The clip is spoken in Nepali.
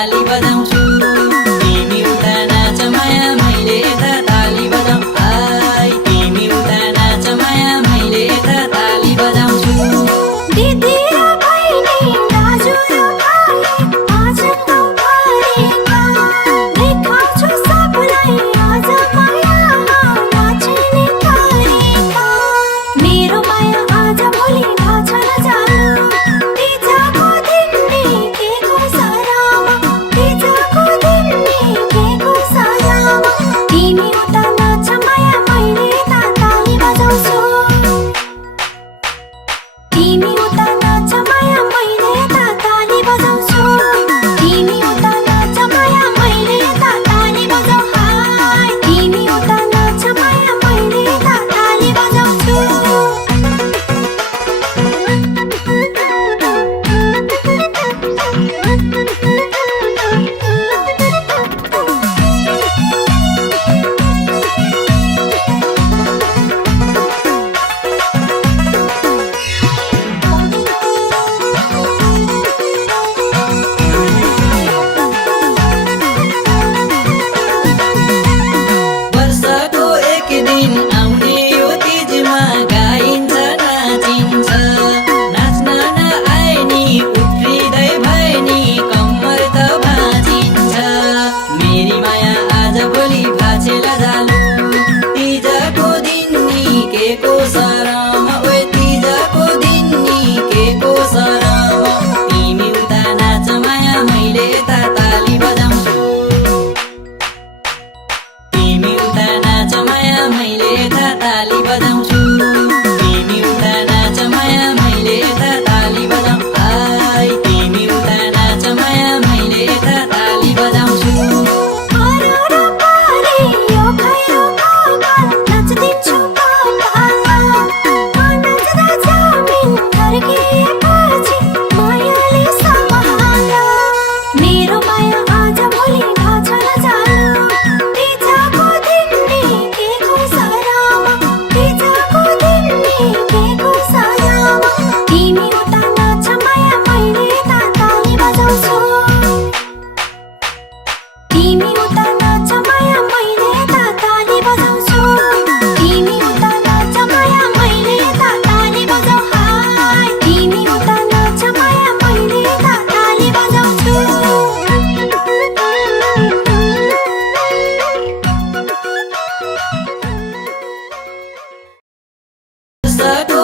ताली बजाउँछु तिमी उता नाच माया मैले यता ताली बजाउँ आई तिमी उता नाच माया मैले यता ताली बजाउँछु दिदी र बहिनी दाजु र भाइ आज नभरेका देखाउँछु सबलाई आज मायामा नाच्ने तरिका मेरो माया आज भोलि ढाँछ नजानु तिजको दिन निकेको सरामा तिजको दिन निकेको सरामा तिमी उता नाच माया मैले यता ताली बजाउँछु तिमी उता नाच माया मैले यता ताली बजाउँछु तिमी उता नाच माया मैले यता ताली बजाउँ हाय तिमी उता नाच माया मैले यता ताली बजाउँछु वर्षको एक दिन आउने यो तिजमा गाइन्छ नाचिन्छ नाच्न नआए नि उफ्रिँदै भए नि कम्मर त भाँचिन्छ मेरी माया आज भोलि भाँचेर जालु तिजको दिन निकेको सरम ओए तिजको दिन निकेको सरम तिमी उता नाच माया मैले यता ताली बजाउँछु तिमी उता नाच माया मैले यता ताली बजाउँछु तिमी उता नाच माया मैले यता ताली बजाउँ आई तिमी उता नाच माया मैले यता ताली बजाउँछु हरार पारे यो खैरो कपाल नाच्दिन्छु कपाल नाच्दा जमिन थर्किएपछि मायाले सम्हाल मेरो माया आज भोलि ढाँछ नजानु तिजको दिन निकेको सरामा तिजको दिन निकेको सरामा तिमी उता नाच माया मैले यता ताली बजाउँछु तिमी उता नाच माया मैले यता ताली बजाउँछु तिमी उता नाच माया मैले यता ताली बजाउँ हाय तिमी उता नाच माया मैले यता ताली बजाउँछु वर्षको